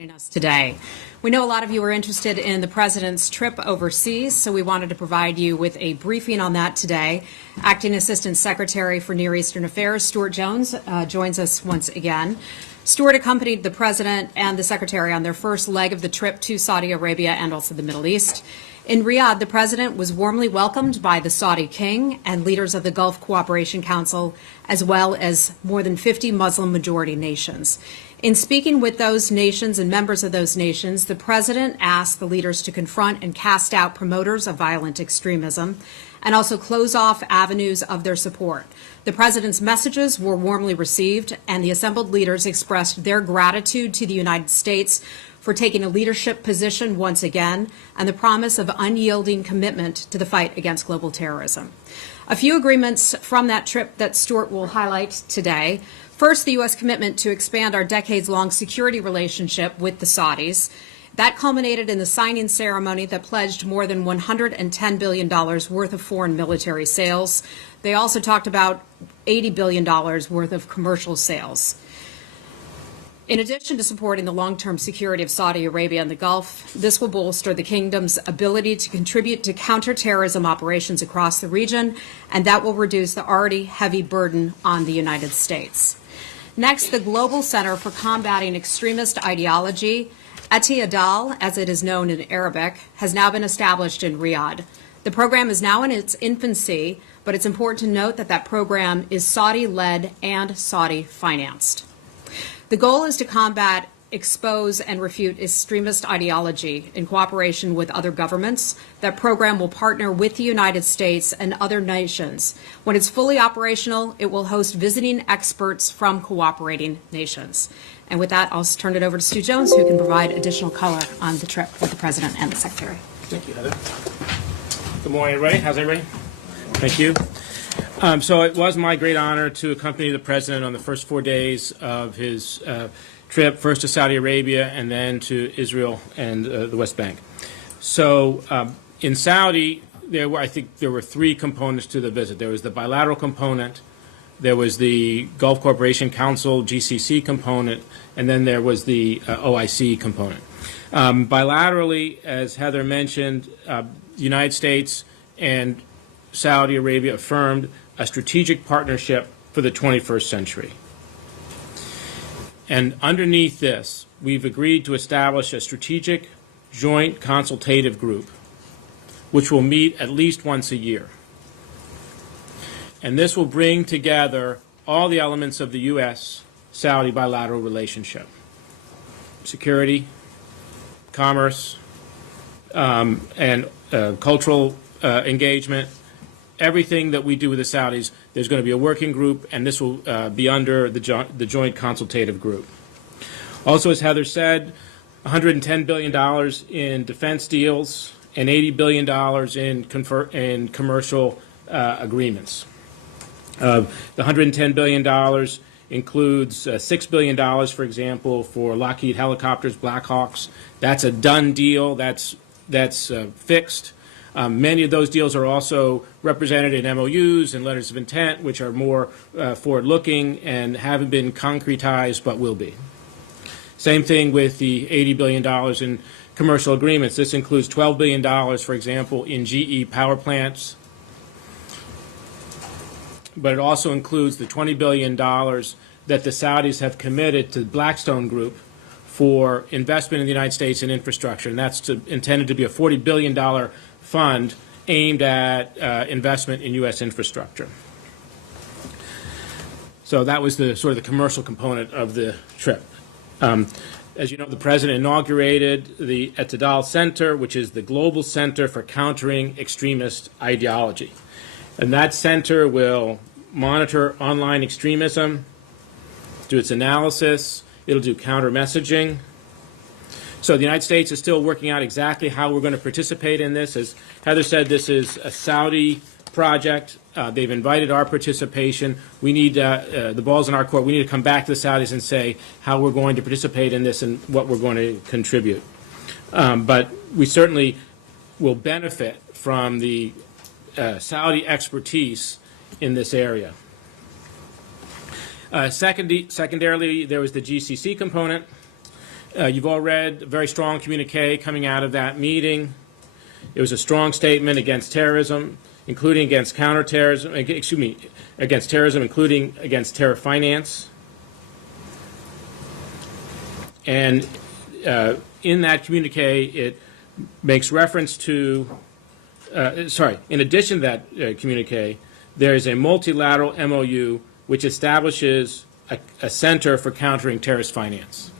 Joining us today. We know a lot of you are interested in the President's trip overseas, so we wanted to provide you with a briefing on that today. Acting Assistant Secretary for Near Eastern Affairs, Stuart Jones, joins us once again. Stuart accompanied the President and the Secretary on their first leg of the trip to Saudi Arabia and also the Middle East. In Riyadh, the President was warmly welcomed by the Saudi King and leaders of the Gulf Cooperation Council, as well as more than 50 Muslim-majority nations. In speaking with those nations and members of those nations, the President asked the leaders to confront and cast out promoters of violent extremism and also close off avenues of their support. The President's messages were warmly received, and the assembled leaders expressed their gratitude to the United States for taking a leadership position once again and the promise of unyielding commitment to the fight against global terrorism. A few agreements from that trip that Stuart will highlight today. First, the U.S. commitment to expand our decades-long security relationship with the Saudis. That culminated in the signing ceremony that pledged more than $110 billion worth of foreign military sales. They also talked about $80 billion worth of commercial sales. In addition to supporting the long-term security of Saudi Arabia and the Gulf, this will bolster the kingdom's ability to contribute to counterterrorism operations across the region, and that will reduce the already heavy burden on the United States. Next, the Global Center for Combating Extremist Ideology, Eti-Adal, as it is known in Arabic, has now been established in Riyadh. The program is now in its infancy, but it's important to note that that program is Saudi-led and Saudi-financed. The goal is to combat, expose, and refute extremist ideology in cooperation with other governments. That program will partner with the United States and other nations. When it's fully operational, it will host visiting experts from cooperating nations. And with that, I'll turn it over to Stu Jones, who can provide additional color on the trip with the President and the Secretary. Thank you, Heather. Good morning, everybody. How's everybody? Thank you. So it was my great honor to accompany the President on the first 4 days of his trip, first to Saudi Arabia and then to Israel and the West Bank. So in Saudi, I think there were three components to the visit. There was the bilateral component, there was the Gulf Cooperation Council, GCC component, and then there was the OIC component. Bilaterally, as Heather mentioned, the United States and Saudi Arabia affirmed a strategic partnership for the 21st century. And underneath this, we've agreed to establish a strategic joint consultative group, which will meet at least once a year. And this will bring together all the elements of the U.S.-Saudi bilateral relationship: security, commerce, and cultural engagement. Everything that we do with the Saudis, there's going to be a working group, and this will be under the joint consultative group. Also, as Heather said, $110 billion in defense deals and $80 billion in commercial agreements. The $110 billion includes $6 billion, for example, for Lockheed helicopters, Black Hawks. That's a done deal. That's fixed. Many of those deals are also represented in MOUs and letters of intent, which are more forward-looking and haven't been concretized but will be. Same thing with the $80 billion in commercial agreements. This includes $12 billion, for example, in GE power plants. But it also includes the $20 billion that the Saudis have committed to the Blackstone Group for investment in the United States in infrastructure. And that's intended to be a $40 billion fund aimed at investment in U.S. infrastructure. So that was the sort of the commercial component of the trip. As you know, the President inaugurated the Eti-Adal Center, which is the Global Center for Countering Extremist Ideology. And that center will monitor online extremism, do its analysis, it'll do counter messaging. So the United States is still working out exactly how we're going to participate in this. As Heather said, this is a Saudi project. They've invited our participation. We need the ball's in our court. We need to come back to the Saudis and say how we're going to participate in this and what we're going to contribute. But we certainly will benefit from the Saudi expertise in this area. Secondarily, there was the GCC component. You've all read a very strong communique coming out of that meeting. It was a strong statement against terrorism, including against counterterrorism, against terrorism, including against terror finance. And in that communique, it makes reference to, in addition to that communique, there is a multilateral MOU which establishes a center for countering terrorist finance.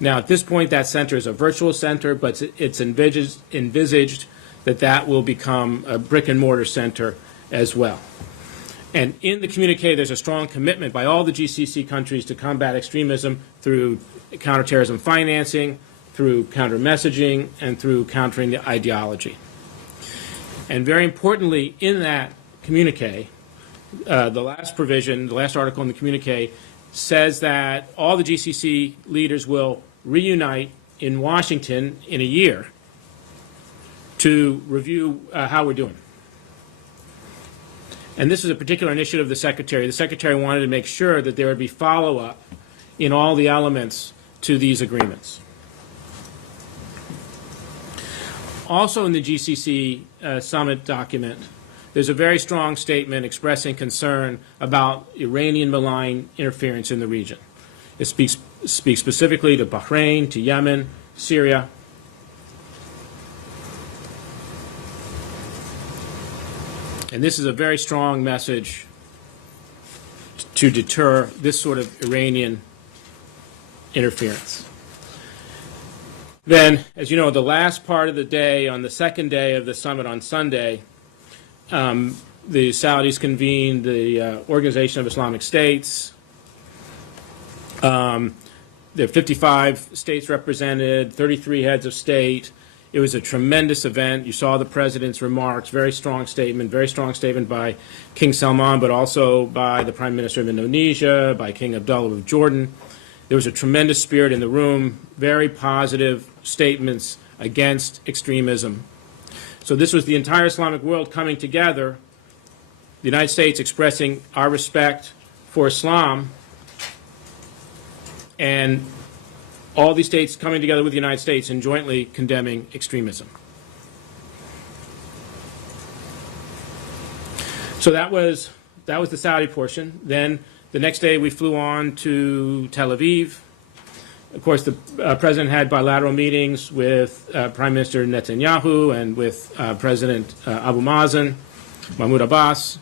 Now, at this point, that center is a virtual center, but it's envisaged that that will become a brick-and-mortar center as well. And in the communique, there's a strong commitment by all the GCC countries to combat extremism through counterterrorism financing, through counter-messaging, and through countering the ideology. And very importantly, in that communique, the last provision, the last article in the communique, says that all the GCC leaders will reunite in Washington in a year to review how we're doing. And this is a particular initiative of the Secretary. The Secretary wanted to make sure that there would be follow-up in all the elements to these agreements. Also in the GCC summit document, there's a very strong statement expressing concern about Iranian malign interference in the region. It speaks specifically to Bahrain, to Yemen, Syria. And this is a very strong message to deter this sort of Iranian interference. Then, as you know, the last part of the day, on the second day of the summit on Sunday, the Saudis convened the Organization of Islamic States. There are 55 states represented, 33 heads of state. It was a tremendous event. You saw the president's remarks, very strong statement by King Salman, but also by the Prime Minister of Indonesia, by King Abdullah of Jordan. There was a tremendous spirit in the room, very positive statements against extremism. So this was the entire Islamic world coming together, the United States expressing our respect for Islam, and all these states coming together with the United States and jointly condemning extremism. So that was the Saudi portion. Then the next day we flew on to Tel Aviv. Of course, the president had bilateral meetings with Prime Minister Netanyahu and with President Abu Mazen, Mahmoud Abbas.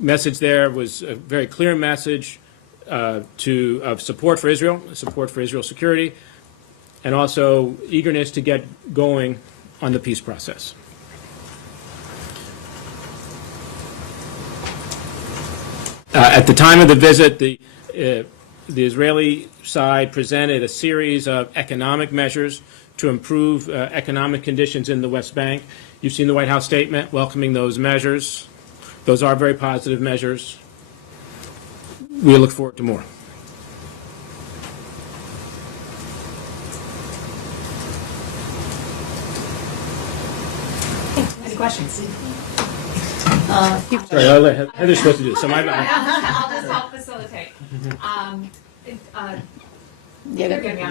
Message there was a very clear message of support for Israel, support for Israel's security, and also eagerness to get going on the peace process. At the time of the visit, the Israeli side presented a series of economic measures to improve economic conditions in the West Bank. You've seen the White House statement welcoming those measures. Those are very positive measures. We look forward to more. Any questions? Sorry, Heather's supposed to do this. So I'll just help facilitate. I'm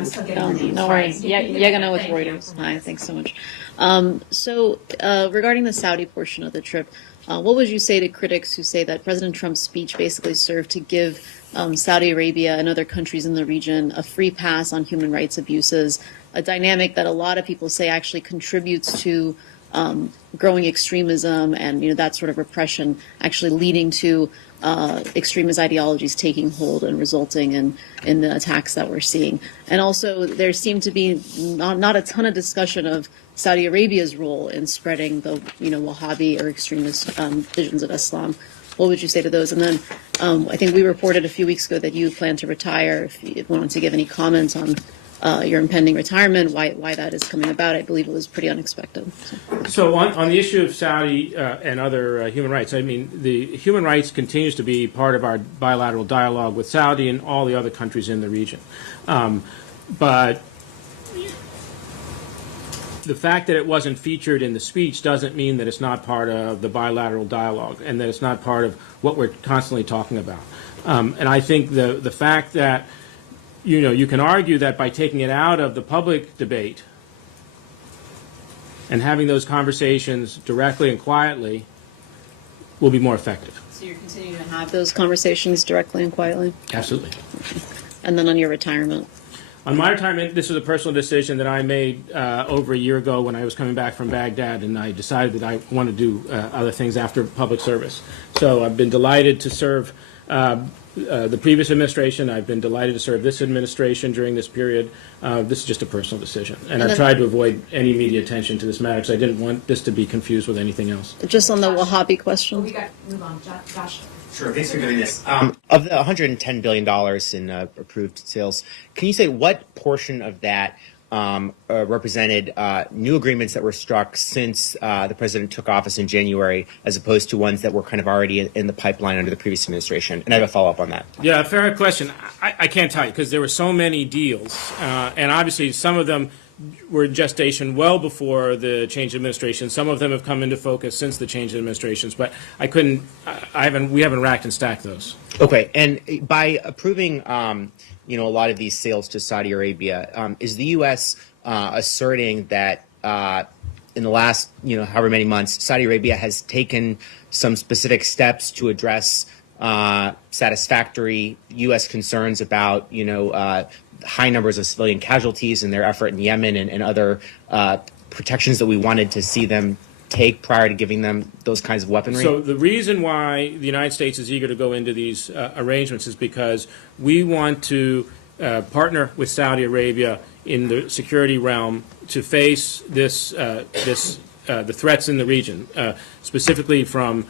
still getting no worries. Yagana with Reuters. Hi, thanks so much. So regarding the Saudi portion of the trip, what would you say to critics who say that President Trump's speech basically served to give Saudi Arabia and other countries in the region a free pass on human rights abuses, a dynamic that a lot of people say actually contributes to growing extremism and that sort of repression actually leading to extremist ideologies taking hold and resulting in the attacks that we're seeing. And also there seemed to be not a ton of discussion of Saudi Arabia's role in spreading the Wahhabi or extremist visions of Islam. What would you say to those? And then I think we reported a few weeks ago that you plan to retire. If you wanted to give any comments on your impending retirement, why that is coming about, I believe it was pretty unexpected. So on the issue of Saudi and other human rights, I mean, the human rights continues to be part of our bilateral dialogue with Saudi and all the other countries in the region. But the fact that it wasn't featured in the speech doesn't mean that it's not part of the bilateral dialogue and that it's not part of what we're constantly talking about. And I think the fact that you can argue that by taking it out of the public debate and having those conversations directly and quietly will be more effective. So you're continuing to have those conversations directly and quietly? Absolutely. And then on your retirement? On my retirement, this was a personal decision that I made over a year ago when I was coming back from Baghdad, and I decided that I want to do other things after public service. So I've been delighted to serve the previous administration. I've been delighted to serve this administration during this period. This is just a personal decision. And I've tried to avoid any media attention to this matter because I didn't want this to be confused with anything else. Just on the Wahhabi question? We got to move on. Josh. Sure, thanks for doing this. Of the $110 billion in approved sales, can you say what portion of that represented new agreements that were struck since the president took office in January, as opposed to ones that were kind of already in the pipeline under the previous administration? And I have a follow-up on that. Yeah, fair question. I can't tell you because there were so many deals, and obviously some of them were in gestation well before the change in administration. Some of them have come into focus since the change in administrations, but we haven't racked and stacked those. Okay, and by approving, a lot of these sales to Saudi Arabia, is the U.S. Asserting that in the last, however many months, Saudi Arabia has taken some specific steps to address satisfactory U.S. concerns about, high numbers of civilian casualties in their effort in Yemen and other protections that we wanted to see them take prior to giving them those kinds of weaponry? So the reason why the United States is eager to go into these arrangements is because we want to partner with Saudi Arabia in the security realm to face the threats in the region, specifically from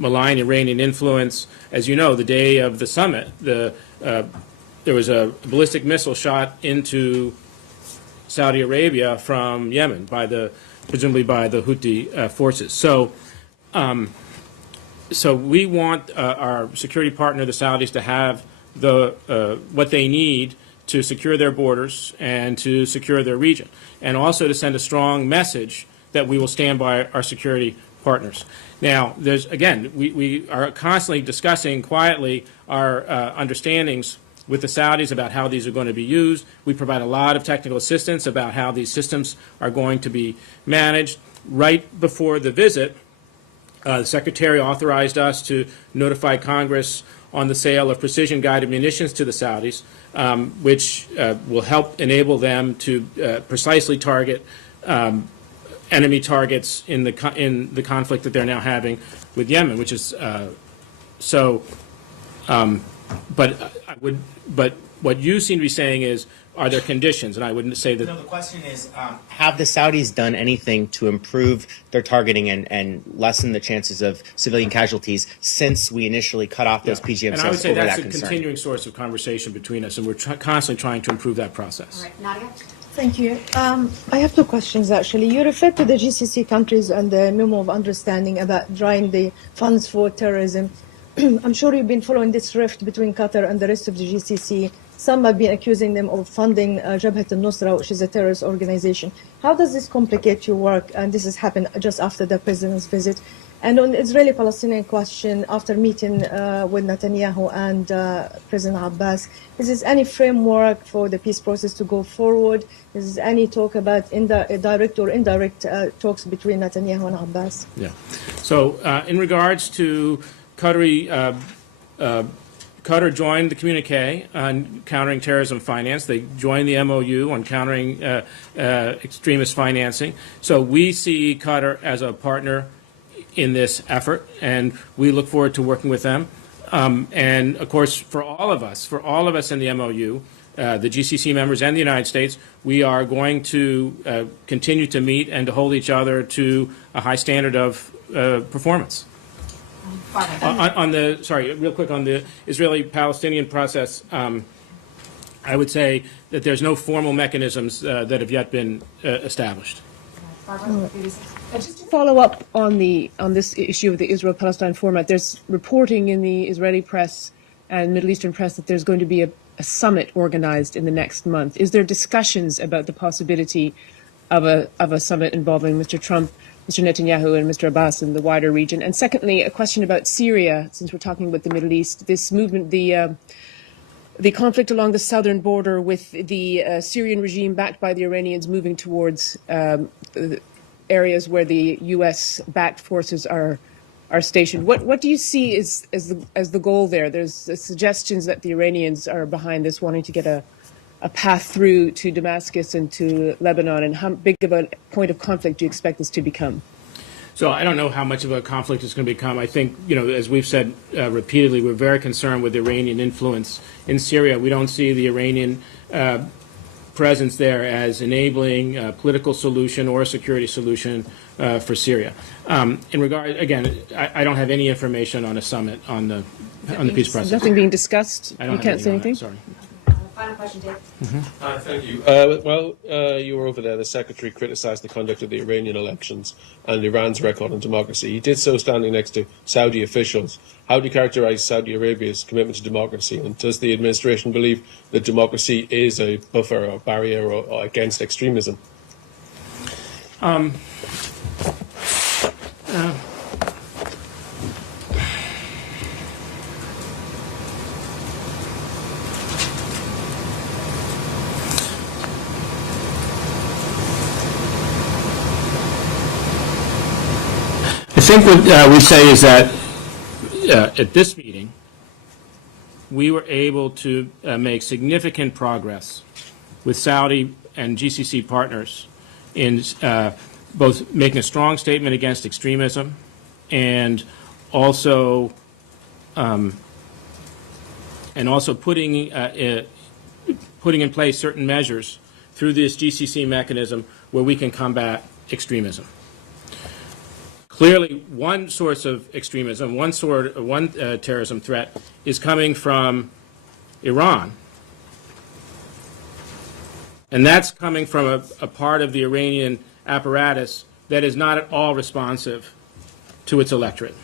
malign Iranian influence. As you know, the day of the summit, there was a ballistic missile shot into Saudi Arabia from Yemen presumably by the Houthi forces. So we want our security partner, the Saudis, to have what they need to secure their borders and to secure their region, and also to send a strong message that we will stand by our security partners. Now, we are constantly discussing quietly our understandings with the Saudis about how these are going to be used. We provide a lot of technical assistance about how these systems are going to be managed. Right before the visit, the Secretary authorized us to notify Congress on the sale of precision-guided munitions to the Saudis, which will help enable them to precisely target enemy targets in the conflict that they're now having with Yemen, which is But what you seem to be saying is, are there conditions? And I wouldn't say that. No, the question is, have the Saudis done anything to improve their targeting and lessen the chances of civilian casualties since we initially cut off those PGM and sales I would say over that's that a concern? continuing source of conversation between us, and we're constantly trying to improve that process. All right, Nadia? Thank you. I have two questions, actually. You referred to the GCC countries and the memo of understanding about drawing the funds for terrorism. I'm sure you've been following this rift between Qatar and the rest of the GCC. Some have been accusing them of funding Jabhat al-Nusra, which is a terrorist organization. How does this complicate your work? And this has happened just after the president's visit. And on the Israeli-Palestinian question, after meeting with Netanyahu and President Abbas, is there any framework for the peace process to go forward? Is there any talk about direct or indirect talks between Netanyahu and Abbas? Yeah. So in regards to Qatar joined the communique on countering terrorism finance. They joined the MOU on countering extremist financing. So we see Qatar as a partner in this effort, and we look forward to working with them. And of course, for all of us in the MOU, the GCC members and the United States, we are going to continue to meet and to hold each other to a high standard of performance. Real quick on the Israeli-Palestinian process, I would say that there's no formal mechanisms that have yet been established. Just to follow up on this issue of the Israel-Palestine format, there's reporting in the Israeli press and Middle Eastern press that there's going to be a summit organized in the next month. Is there discussions about the possibility of a summit involving Mr. Trump, Mr. Netanyahu, and Mr. Abbas in the wider region? And secondly, a question about Syria, since we're talking about the Middle East. This movement, the the conflict along the southern border with the Syrian regime backed by the Iranians moving towards areas where the U.S.-backed forces are stationed. What do you see as the goal there? There's suggestions that the Iranians are behind this, wanting to get a path through to Damascus and to Lebanon. And how big of a point of conflict do you expect this to become? So I don't know how much of a conflict it's going to become. I think, as we've said repeatedly, we're very concerned with Iranian influence in Syria. We don't see the Iranian presence there as enabling a political solution or a security solution for Syria. In regard, again, I don't have any information on a summit on the peace process. Nothing being discussed. I don't You have can't say on that, anything. sorry. Final question, Dave. Thank you. You were over there. The Secretary criticised the conduct of the Iranian elections and Iran's record on democracy. He did so standing next to Saudi officials. How do you characterise Saudi Arabia's commitment to democracy? And does the administration believe that democracy is a buffer or barrier or against extremism? I think what we say is that at this meeting, we were able to make significant progress with Saudi and GCC partners in both making a strong statement against extremism and also putting in place certain measures through this GCC mechanism where we can combat extremism. Clearly, one source of extremism, one terrorism threat is coming from Iran. And that's coming from a part of the Iranian apparatus that is not at all responsive to its electorate.